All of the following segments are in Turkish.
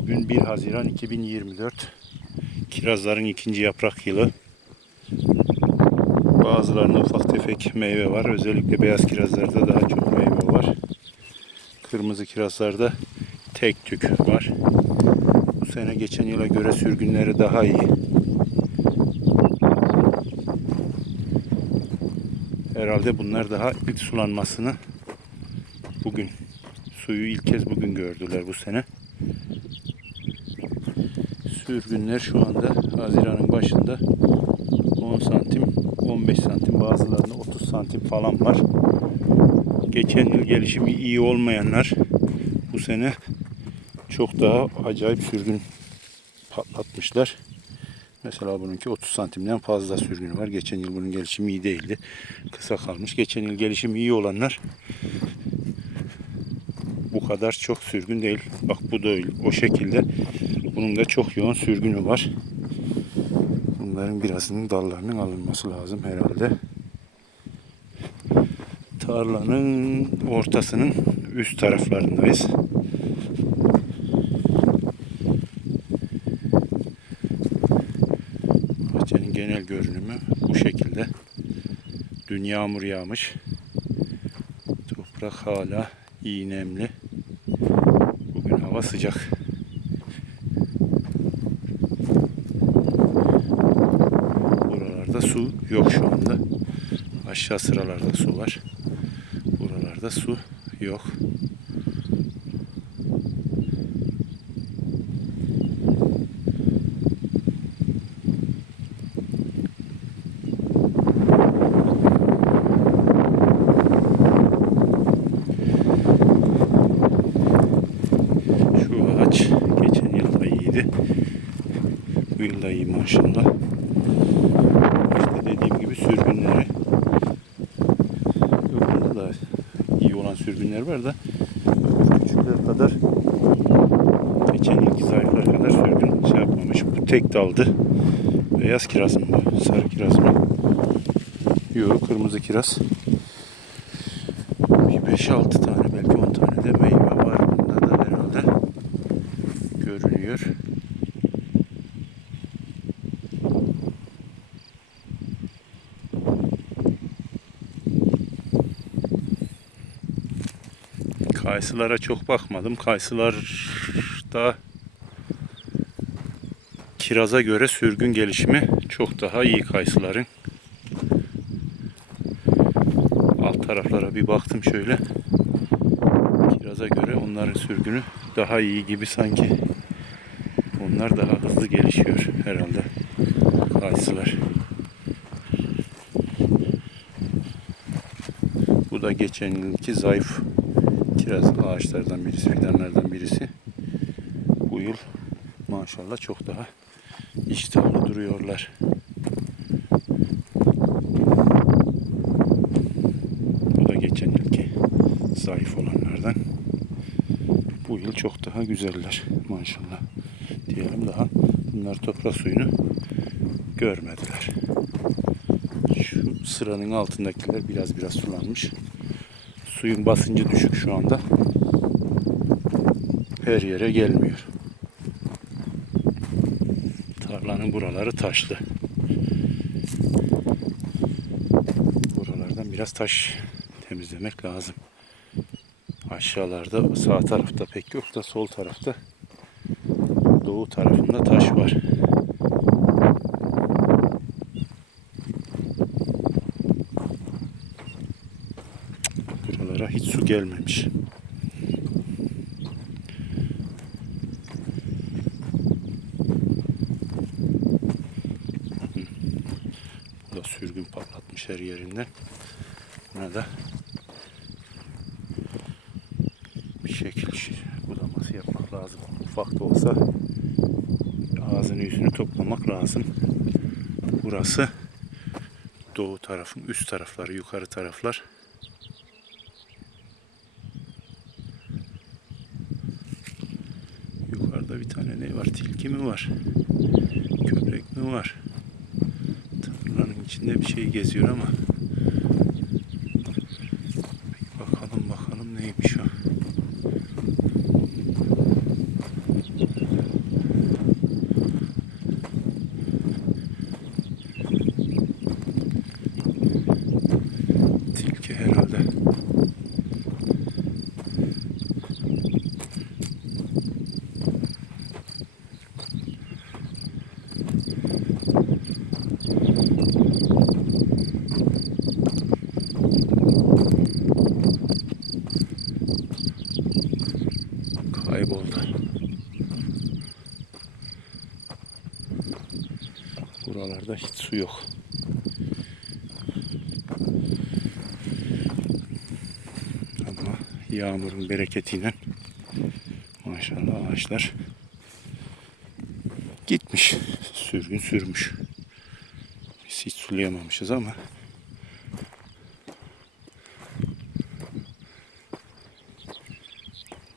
Bugün 1 Haziran 2024. Kirazların ikinci yaprak yılı. Bazılarında ufak tefek meyve var. Özellikle beyaz kirazlarda daha çok meyve var. Kırmızı kirazlarda tek tük var. Bu sene geçen yıla göre sürgünleri daha iyi. Herhalde bunlar daha ilk sulanmasını bugün suyu ilk kez bugün gördüler bu sene. Sürgünler şu anda Haziran'ın başında 10 santim, 15 santim bazılarında 30 santim falan var. Geçen yıl gelişimi iyi olmayanlar bu sene çok daha acayip sürgün patlatmışlar. Mesela bununki 30 santimden fazla sürgünü var. Geçen yıl bunun gelişimi iyi değildi. Kısa kalmış. Geçen yıl gelişimi iyi olanlar bu kadar çok sürgün değil. Bak bu da öyle, o şekilde. Bunun da çok yoğun sürgünü var. Bunların birazının dallarının alınması lazım herhalde. Tarlanın ortasının üst taraflarındayız. Bahçenin genel görünümü bu şekilde. Dün yağmur yağmış. Toprak hala iyi nemli. Bugün hava sıcak. Buralarda su yok şu anda. Aşağı sıralarda su var. Buralarda su yok. Şu ağaç geçen yıl da iyiydi. Bu yıl da iyi maşallah. İşte dediğim gibi sürgünleri öbüründe da iyi olan sürgünler var da küçükler kadar geçen yılki zayıflar kadar sürgün şey yapmamış. Bu tek daldı. Beyaz kiraz mı bu? Sarı kiraz mı? Yok kırmızı kiraz. Bir 5-6 tane belki 10 tane de meyve var bunda da herhalde. Görünüyor. Kayısılara çok bakmadım. Kayısılar da kiraza göre sürgün gelişimi çok daha iyi kayısıların. Alt taraflara bir baktım şöyle. Kiraza göre onların sürgünü daha iyi gibi sanki. Onlar daha hızlı gelişiyor herhalde. Kayısılar. Bu da geçen yılki zayıf kiraz ağaçlardan birisi, fidanlardan birisi. Bu yıl maşallah çok daha iştahlı duruyorlar. Bu da geçen yılki zayıf olanlardan. Bu yıl çok daha güzeller maşallah. Diyelim daha bunlar toprak suyunu görmediler. Şu sıranın altındakiler biraz biraz sulanmış. Suyun basıncı düşük şu anda. Her yere gelmiyor. Tarlanın buraları taşlı. Buralardan biraz taş temizlemek lazım. Aşağılarda sağ tarafta pek yok da sol tarafta doğu tarafında taş var. Buralara hiç su gelmemiş. Bu da sürgün patlatmış her yerinden. Buna da bir şekil budaması yapmak lazım. Ufak da olsa ağzını yüzünü toplamak lazım. Burası doğu tarafın üst tarafları, yukarı taraflar. Yukarıda bir tane ne var? Tilki mi var? Köpek mi var? Tarlanın içinde bir şey geziyor ama. Bir bakalım bakalım neymiş o. kayboldu. Buralarda hiç su yok. Ama yağmurun bereketiyle maşallah ağaçlar gitmiş. Sürgün sürmüş. Biz hiç sulayamamışız ama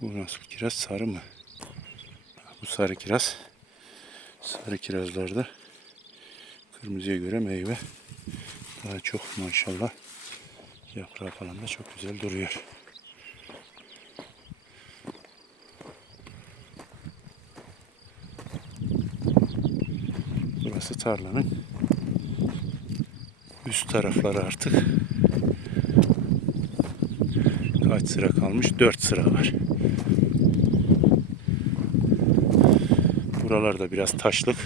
bu nasıl kiraz? Sarı mı? Bu sarı kiraz. Sarı kirazlarda kırmızıya göre meyve daha çok maşallah. Yaprağı falan da çok güzel duruyor. Burası tarlanın üst tarafları artık. Kaç sıra kalmış? Dört sıra var. Buralarda biraz taşlık.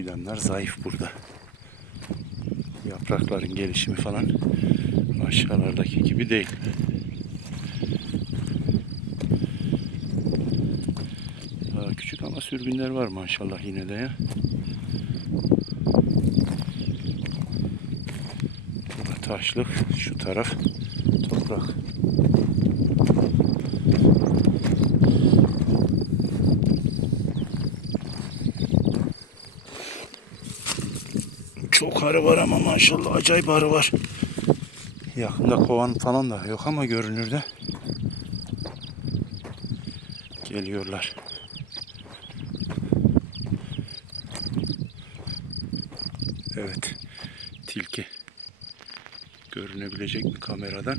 Fidanlar zayıf burada. Yaprakların gelişimi falan aşağılardaki gibi değil. Daha küçük ama sürgünler var maşallah yine de ya. Taşlık, şu taraf toprak. Çok arı var ama maşallah acayip arı var. Yakında kovan falan da yok ama görünürde. Geliyorlar. Evet. Tilki. Görünebilecek mi kameradan?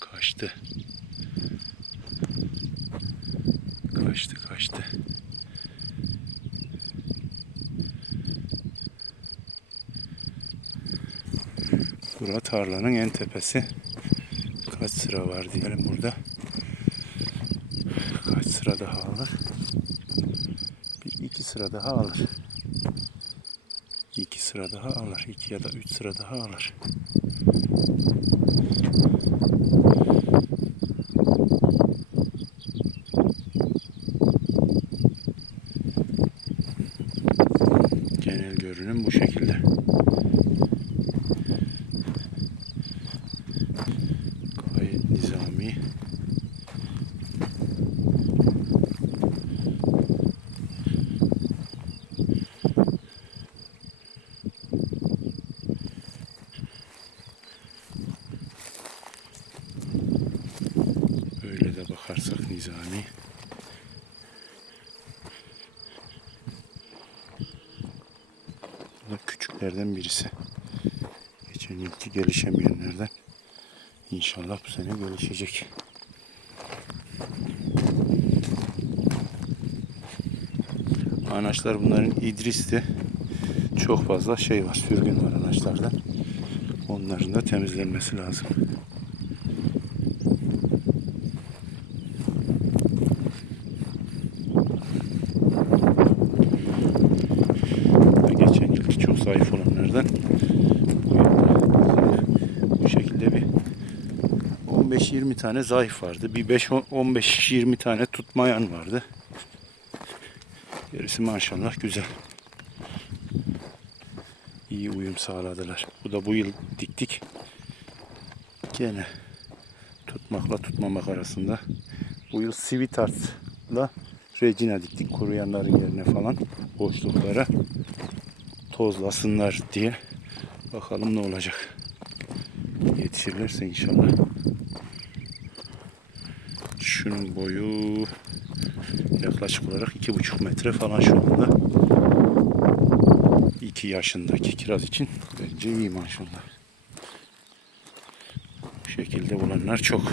Kaçtı. Kaçtı kaçtı. Bura tarlanın en tepesi. Kaç sıra var diyelim burada. Kaç sıra daha alır? Bir iki sıra daha alır. İki sıra daha alır. İki ya da üç sıra daha alır. Genel görünüm bu şekilde. Gayet nizami. Böyle de bakarsak nizami. Küçüklerden birisi. Geçen yılki gelişemeyenlerden. İnşallah bu sene gelişecek. Anaçlar bunların İdris'te çok fazla şey var, sürgün var anaçlarda. Onların da temizlenmesi lazım. Ve geçen yılki çok zayıf olanlardan bu yılda bu şekilde bir 15-20 tane zayıf vardı. Bir 5-15-20 tane tutmayan vardı. Gerisi maşallah güzel. İyi uyum sağladılar. Bu da bu yıl diktik. Gene tutmakla tutmamak arasında. Bu yıl Sweetheart'la Regina diktik kuruyanların yerine falan boşluklara tozlasınlar diye. Bakalım ne olacak. Yetişirlerse inşallah. Şunun boyu yaklaşık olarak iki buçuk metre falan şu anda. İki yaşındaki kiraz için bence iyi maşallah. Bu şekilde olanlar çok.